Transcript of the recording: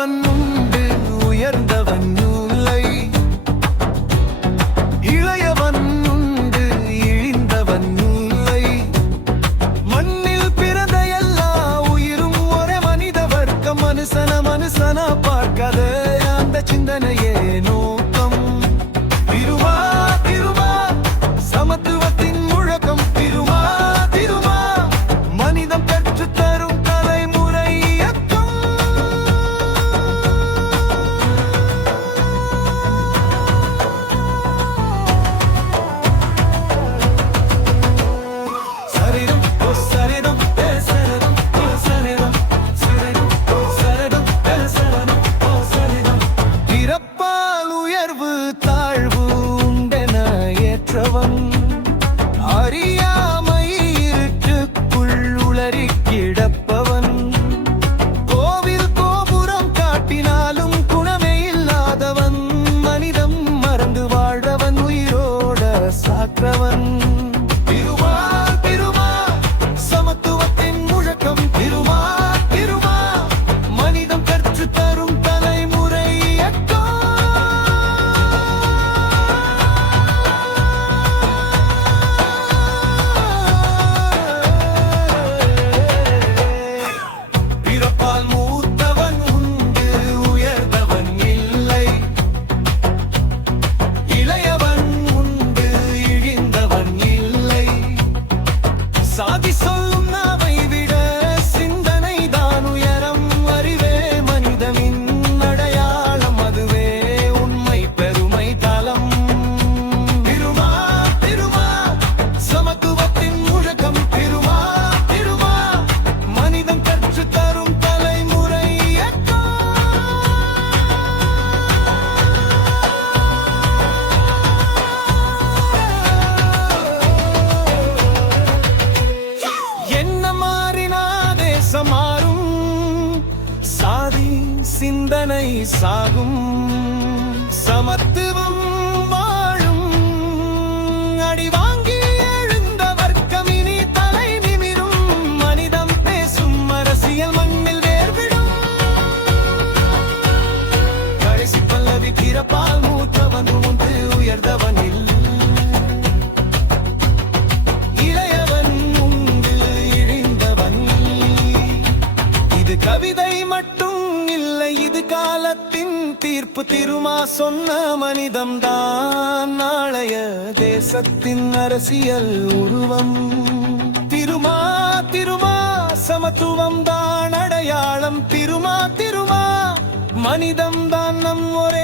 I'm not known உயர்வு தான் சிந்தனை சாகும் சமத்து மட்டும் இல்லை இது காலத்தின் தீர்ப்பு. திருமா சொன்ன மனிதம்தான் நாளைய தேசத்தின் அரசியல் உருவம். திருமா திருமா சமத்துவம் தான் அடையாளம். திருமா திருமா மனிதம் தான் நம் ஒரே